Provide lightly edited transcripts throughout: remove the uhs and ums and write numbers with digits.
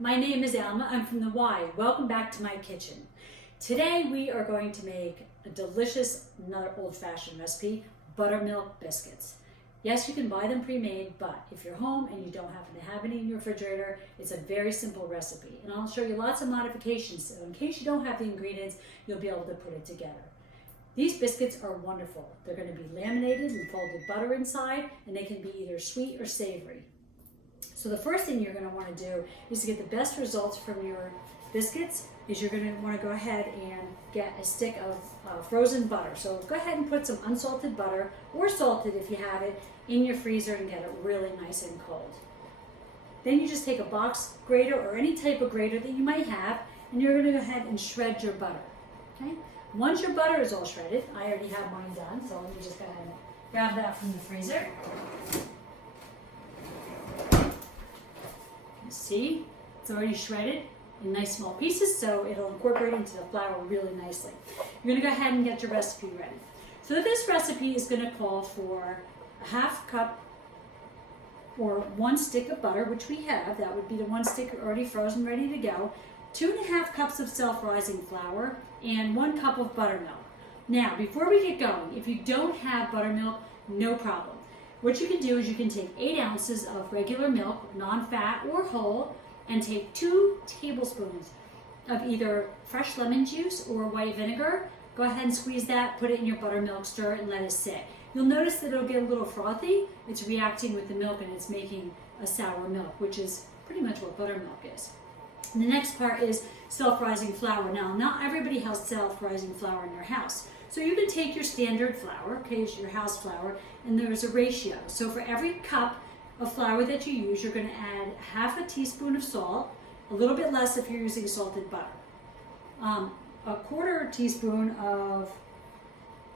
my name is Alma. I'm from the Y. Welcome back to my kitchen. Today we are going to make a delicious, another old-fashioned recipe, buttermilk biscuits. Yes, you can buy them pre-made, but if you're home and you don't happen to have any in your refrigerator, it's a very simple recipe. And I'll show you lots of modifications, so in case you don't have the ingredients, you'll be able to put it together. These biscuits are wonderful. They're going to be laminated and folded butter inside, and they can be either sweet or savory. So the first thing you're going to want to do is to get the best results from your biscuits is you're going to want to go ahead and get a stick of frozen butter. So go ahead and put some unsalted butter, or salted if you have it, in your freezer and get it really nice and cold. Then you just take a box grater or any type of grater that you might have, and you're going to go ahead and shred your butter. Okay? Once your butter is all shredded, I already have mine done, so let me just go ahead and grab that from the freezer. You see, it's already shredded in nice small pieces, so it'll incorporate into the flour really nicely. You're going to go ahead and get your recipe ready. So this recipe is going to call for a half cup or 1 stick of butter, which we have. That would be the 1 stick already frozen, ready to go. 2.5 cups of self-rising flour and 1 cup of buttermilk. Now, before we get going, if you don't have buttermilk, no problem. What you can do is you can take 8 ounces of regular milk, non-fat or whole, and take 2 tablespoons of either fresh lemon juice or white vinegar. Go ahead and squeeze that, put it in your buttermilk, stir it, and let it sit. You'll notice that it'll get a little frothy. It's reacting with the milk and it's making a sour milk, which is pretty much what buttermilk is. And the next part is self-rising flour. Now, not everybody has self-rising flour in their house. So you can take your standard flour, okay, it's your house flour, and there's a ratio. So for every cup of flour that you use, you're going to add ½ teaspoon of salt, a little bit less if you're using salted butter, a ¼ teaspoon of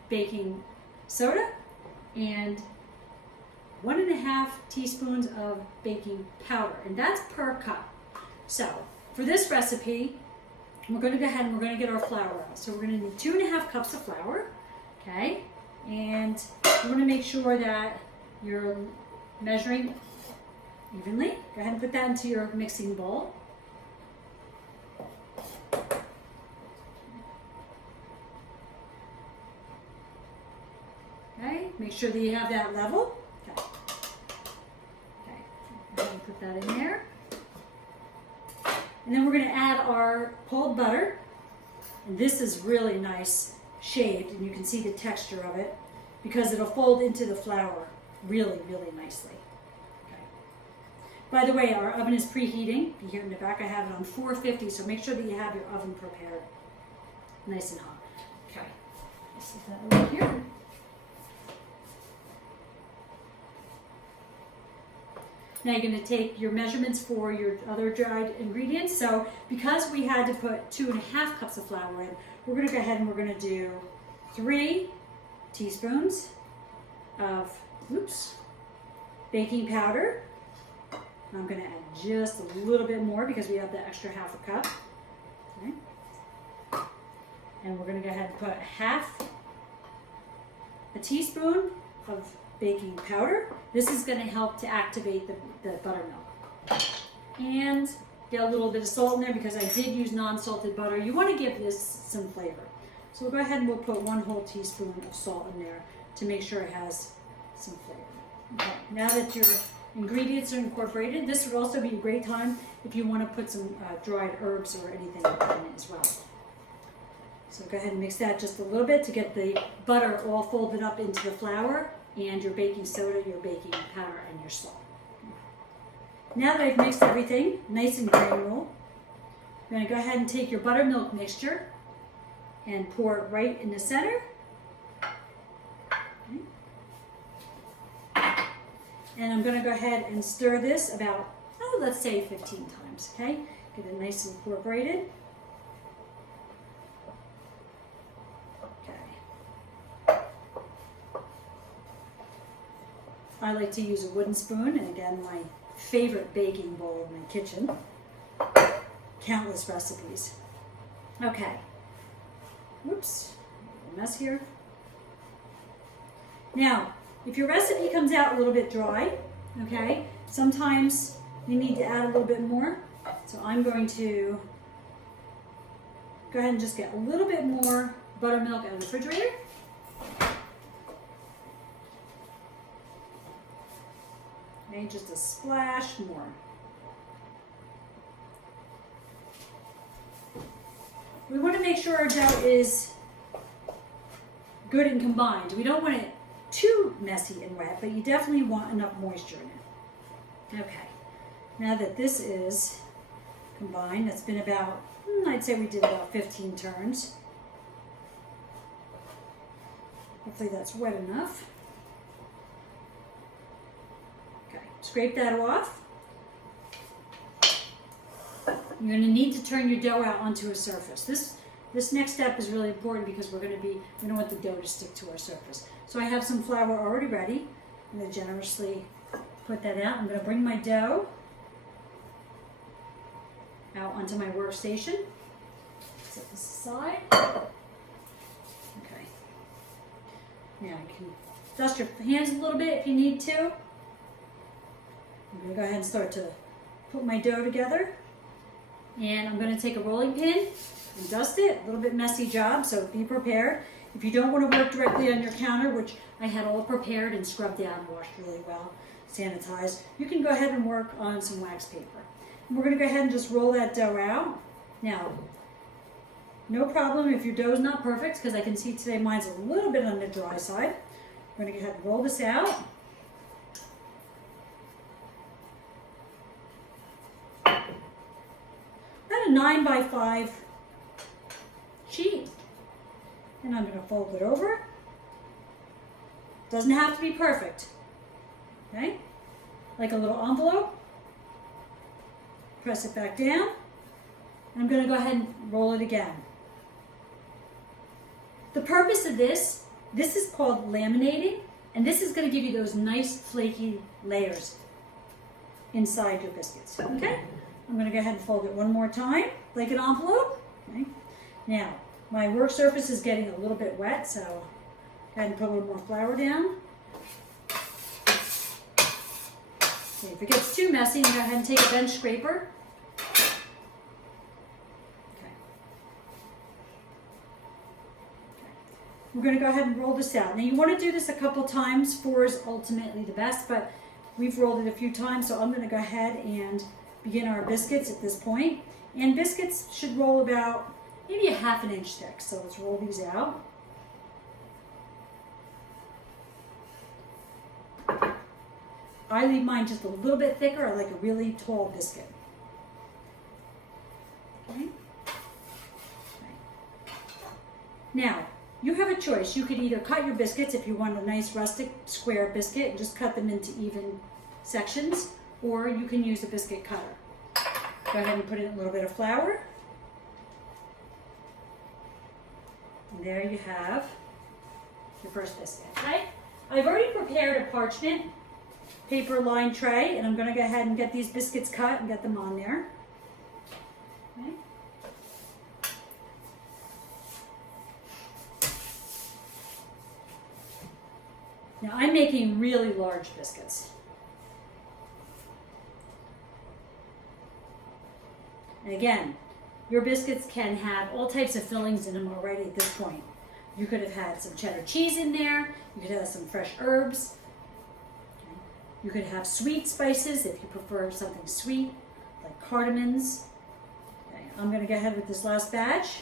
baking soda, and 1½ teaspoons of baking powder, and that's per cup. So for this recipe, we're going to go ahead and we're going to get our flour out. So we're going to need 2.5 cups of flour, okay? And you want to make sure that you're measuring evenly. Go ahead and put that into your mixing bowl. Okay, make sure that you have that level. Okay. Okay, go ahead and put that in there. And then we're going to add our pulled butter. And this is really nice shaved, and you can see the texture of it because it'll fold into the flour really, really nicely. Okay. By the way, our oven is preheating. Here in the back I have it on 450, so make sure that you have your oven prepared nice and hot. Okay, let's set that over here. Now you're going to take your measurements for your other dried ingredients. So because we had to put 2.5 cups of flour in, we're going to go ahead and we're going to do 3 teaspoons of baking powder. I'm going to add just a little bit more because we have the extra ½ cup. Okay. And we're going to go ahead and put ½ teaspoon of baking powder. This is going to help to activate the buttermilk. And get a little bit of salt in there because I did use non-salted butter. You want to give this some flavor. So we'll go ahead and we'll put 1 whole teaspoon of salt in there to make sure it has some flavor. Okay, now that your ingredients are incorporated, this would also be a great time if you want to put some dried herbs or anything in it as well. So go ahead and mix that just a little bit to get the butter all folded up into the flour and your baking soda, your baking powder, and your salt. Now that I've mixed everything nice and granular, I'm going to go ahead and take your buttermilk mixture and pour it right in the center. Okay. And I'm going to go ahead and stir this about, let's say 15 times, okay? Get it nice and incorporated. I like to use a wooden spoon, and again, my favorite baking bowl in my kitchen. Countless recipes. Okay. Whoops, a mess here. Now, if your recipe comes out a little bit dry, okay, sometimes you need to add a little bit more. So I'm going to go ahead and just get a little bit more buttermilk out of the refrigerator. Okay, just a splash more. We want to make sure our dough is good and combined. We don't want it too messy and wet, but you definitely want enough moisture in it. Okay, now that this is combined, it's been about, I'd say we did about 15 turns. Hopefully that's wet enough. Okay, scrape that off. You're going to need to turn your dough out onto a surface. This next step is really important because we don't want the dough to stick to our surface. So I have some flour already ready. I'm going to generously put that out. I'm going to bring my dough out onto my workstation. Set this aside. Okay. Now you can dust your hands a little bit if you need to. I'm going to go ahead and start to put my dough together. And I'm going to take a rolling pin and dust it. A little bit messy job, so be prepared. If you don't want to work directly on your counter, which I had all prepared and scrubbed down, washed really well, sanitized, you can go ahead and work on some wax paper. And we're going to go ahead and just roll that dough out. Now, no problem if your dough is not perfect, because I can see today mine's a little bit on the dry side. I'm going to go ahead and roll this out. About a 9x5 sheet. And I'm going to fold it over. Doesn't have to be perfect. Okay? Like a little envelope. Press it back down. And I'm going to go ahead and roll it again. The purpose of this is called laminating, and this is going to give you those nice flaky layers inside your biscuits. Okay? I'm going to go ahead and fold it one more time, like an envelope. Okay? Now, my work surface is getting a little bit wet, so go ahead and put a little more flour down. Okay, if it gets too messy, go ahead and take a bench scraper. Okay. We're going to go ahead and roll this out. Now, you want to do this a couple times. 4 is ultimately the best, but we've rolled it a few times, so I'm going to go ahead and begin our biscuits at this point. And biscuits should roll about maybe a 1/2 inch thick. So let's roll these out. I leave mine just a little bit thicker. I like a really tall biscuit. Okay. Now, you have a choice. You could either cut your biscuits if you want a nice rustic square biscuit and just cut them into even sections, or you can use a biscuit cutter. Go ahead and put in a little bit of flour. And there you have your first biscuit. Okay? I've already prepared a parchment paper lined tray, and I'm going to go ahead and get these biscuits cut and get them on there. Okay? Now I'm making really large biscuits. And again, your biscuits can have all types of fillings in them already at this point. You could have had some cheddar cheese in there. You could have some fresh herbs. Okay. You could have sweet spices if you prefer something sweet, like cardamoms. Okay. I'm going to go ahead with this last batch.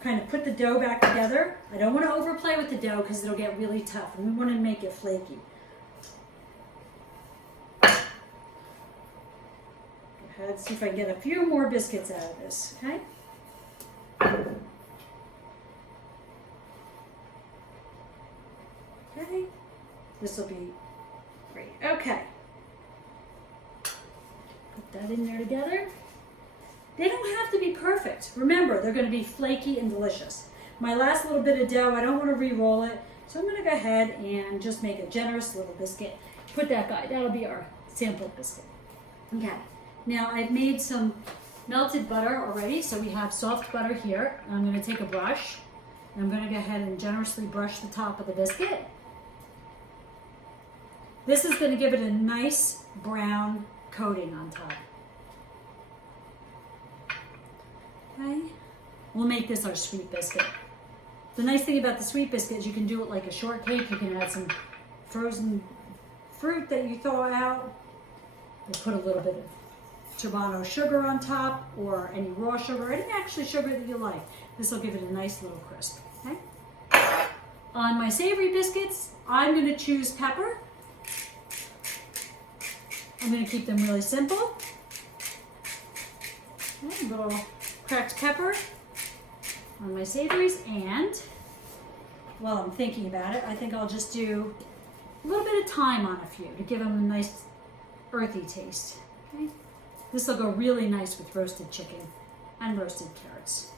Kind of put the dough back together. I don't want to overplay with the dough because it'll get really tough, and we want to make it flaky. Let's see if I can get a few more biscuits out of this, okay? Okay, this will be great. Okay, put that in there together. They don't have to be perfect. Remember, they're going to be flaky and delicious. My last little bit of dough, I don't want to re-roll it, so I'm going to go ahead and just make a generous little biscuit. Put that guy, that'll be our sample biscuit. Okay. Now I've made some melted butter already, so we have soft butter here. I'm going to take a brush, and I'm going to go ahead and generously brush the top of the biscuit. This is going to give it a nice brown coating on top. Okay, we'll make this our sweet biscuit. The nice thing about the sweet biscuit is you can do it like a shortcake. You can add some frozen fruit that you thaw out. You put a little bit of Turbano sugar on top, or any raw sugar, any actually sugar that you like. This will give it a nice little crisp. Okay. On my savory biscuits, I'm going to choose pepper. I'm going to keep them really simple. Okay, a little cracked pepper on my savories, and while I'm thinking about it, I think I'll just do a little bit of thyme on a few to give them a nice earthy taste. Okay. This will go really nice with roasted chicken and roasted carrots.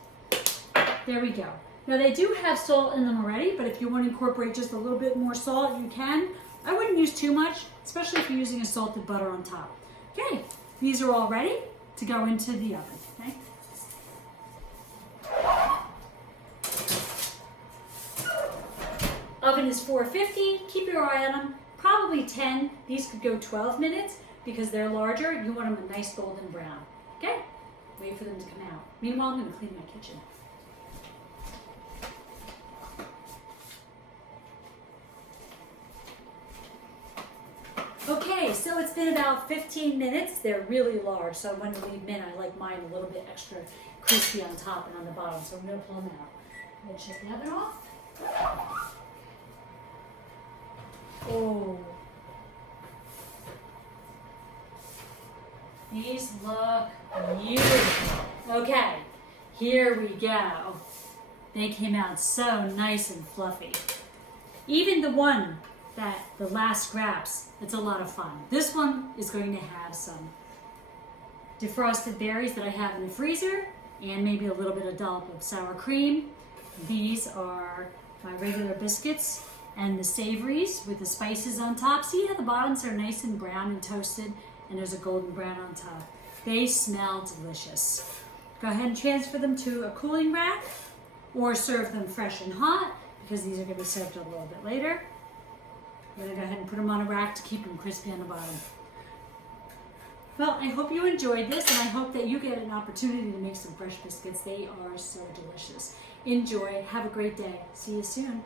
There we go. Now they do have salt in them already, but if you want to incorporate just a little bit more salt, you can. I wouldn't use too much, especially if you're using a salted butter on top. Okay, these are all ready to go into the oven. Okay. Oven is 450. Keep your eye on them. Probably 10. These could go 12 minutes because they're larger. You want them a nice golden brown. Okay? Wait for them to come out. Meanwhile, I'm going to clean my kitchen. Okay, so it's been about 15 minutes. They're really large, so when I leave them in, I like mine a little bit extra crispy on top and on the bottom, so I'm going to pull them out. I'm going to shut the oven off. Oh. These look beautiful. Okay, here we go. They came out so nice and fluffy. Even the one the last scraps, it's a lot of fun. This one is going to have some defrosted berries that I have in the freezer and maybe a little bit of dollop of sour cream. These are my regular biscuits and the savories with the spices on top. See how the bottoms are nice and brown and toasted and there's a golden brown on top. They smell delicious. Go ahead and transfer them to a cooling rack or serve them fresh and hot because these are going to be served a little bit later. I'm going to go ahead and put them on a rack to keep them crispy on the bottom. Well, I hope you enjoyed this, and I hope that you get an opportunity to make some fresh biscuits. They are so delicious. Enjoy. Have a great day. See you soon.